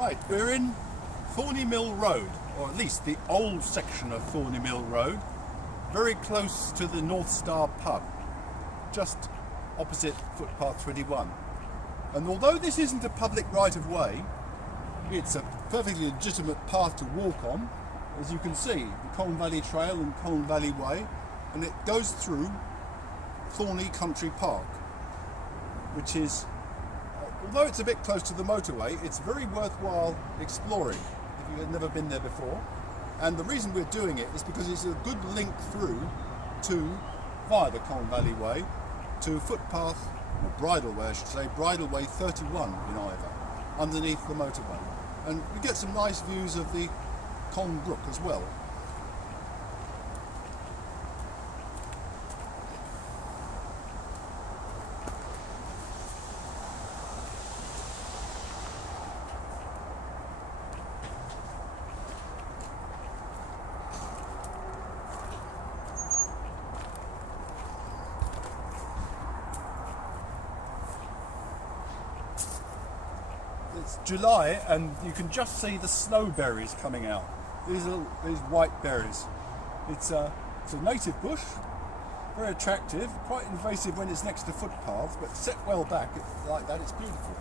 Right, we're in Thorney Mill Road, or at least the old section of Thorney Mill Road, very close to the North Star pub, just opposite footpath 21. And although this isn't a public right-of-way, it's a perfectly legitimate path to walk on, as you can see, the Colne Valley Trail and Colne Valley Way, and it goes through Thorney Country Park, which is, although it's a bit close to the motorway, it's very worthwhile exploring if you've never been there before. And the reason we're doing it is because it's a good link through to, via the Colne Valley Way, to footpath, or bridleway I should say, bridleway 31 in Iver, underneath the motorway. And we get some nice views of the Colne Brook as well. It's July and you can just see the snowberries coming out. These are these white berries. It's a native bush, very attractive, quite invasive when it's next to footpaths, but set well back like that, it's beautiful.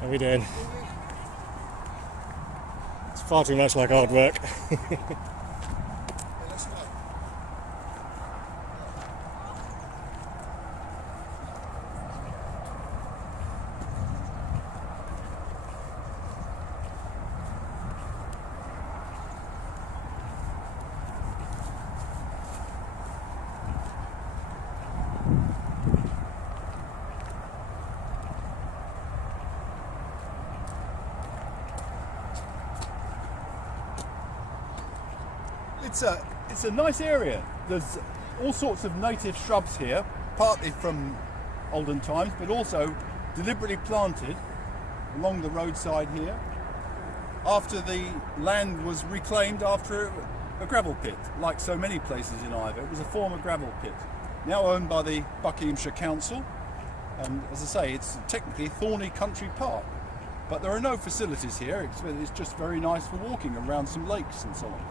How are we doing? It's far too much like hard work. It's a nice area. There's all sorts of native shrubs here, partly from olden times, but also deliberately planted along the roadside here after the land was reclaimed after a gravel pit, like so many places in Iver. It was a former gravel pit, now owned by the Buckinghamshire Council, and as I say, it's technically Thorney Country Park, but there are no facilities here. It's just very nice for walking around some lakes and so on.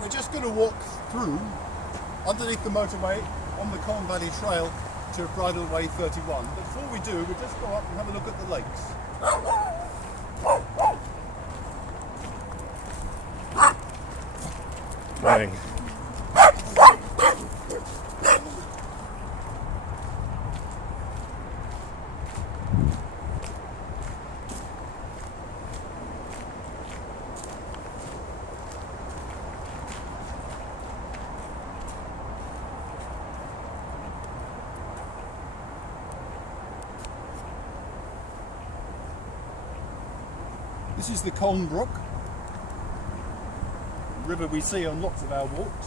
we're just going to walk through underneath the motorway on the Colne Valley Trail to Bridleway 31. But before we do, we'll just go up and have a look at the lakes. Morning. This is the Colne Brook, river we see on lots of our walks.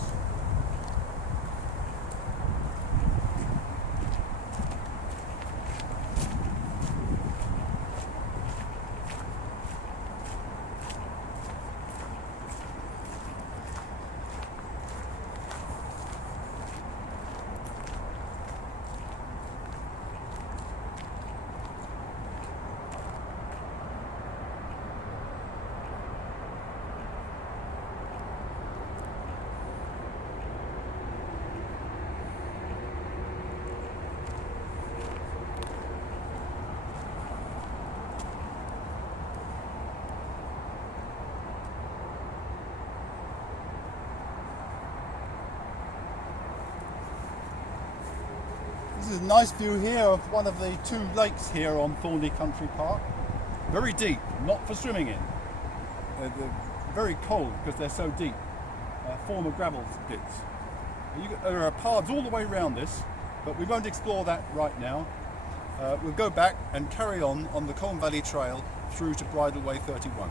This is a nice view here of one of the two lakes here on Thorney Country Park. Very deep, not for swimming in. They're very cold because they're so deep. Former gravel pits. There are paths all the way around this, but we won't explore that right now. We'll go back and carry on the Colne Valley Trail through to Bridleway 31.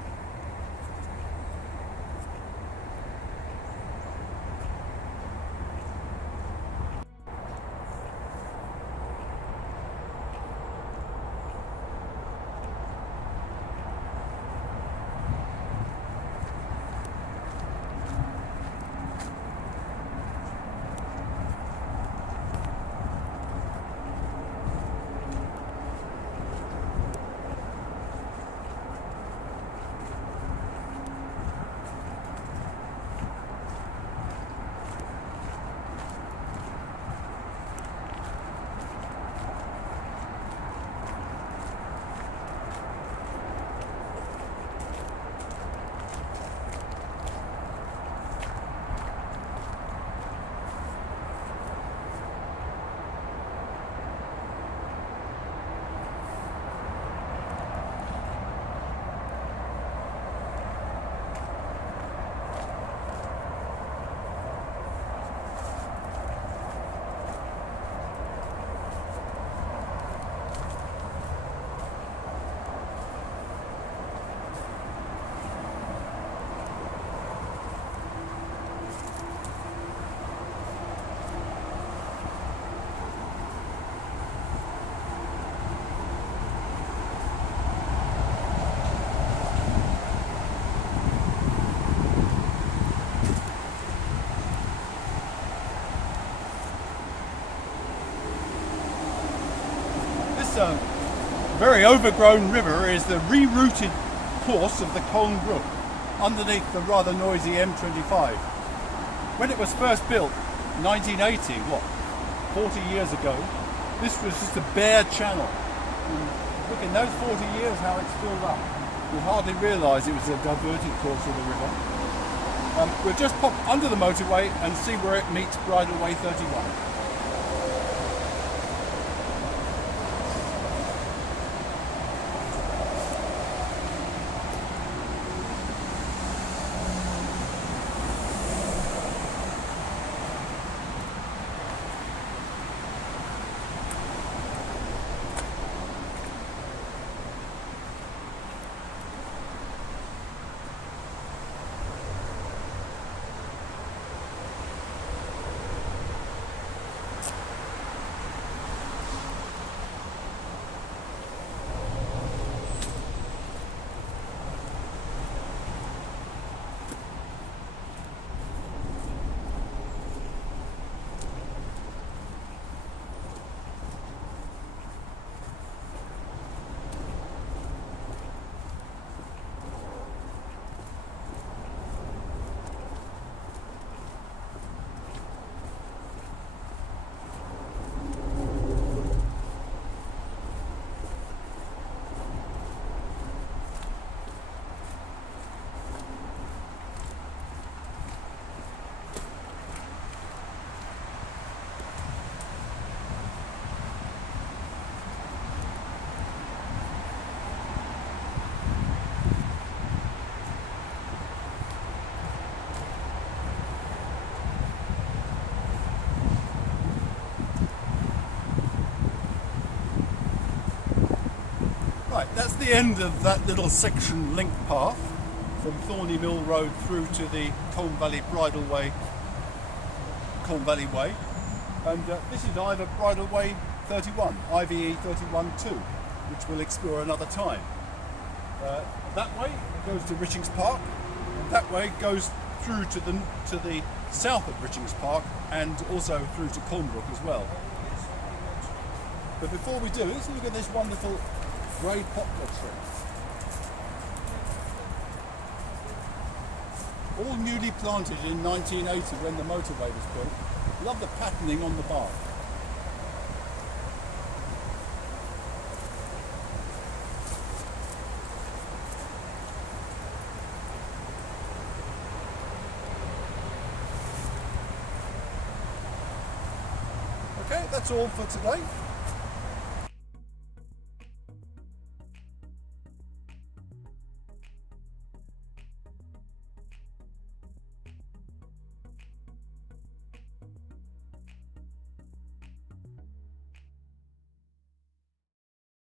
Very overgrown river is the rerouted course of the Colne Brook underneath the rather noisy M25. When it was first built, 1980, 40 years ago, this was just a bare channel. And look, in those 40 years how it's filled up. You hardly realise it was a diverted course of the river. We'll just pop under the motorway and see where it meets Bridleway 31. Right, that's the end of that little section link path from Thorney Mill Road through to the Colne Valley Bridleway, Colne Valley Way. And this is Iver Bridleway 31, IVE 31-2, which we'll explore another time. That way goes to Richings Park, and that way goes through to the south of Richings Park and also through to Colnbrook as well. But before we do, let's look at this wonderful grey poplar tree. All newly planted in 1980 when the motorway was built. Love the patterning on the bark. Okay, that's all for today.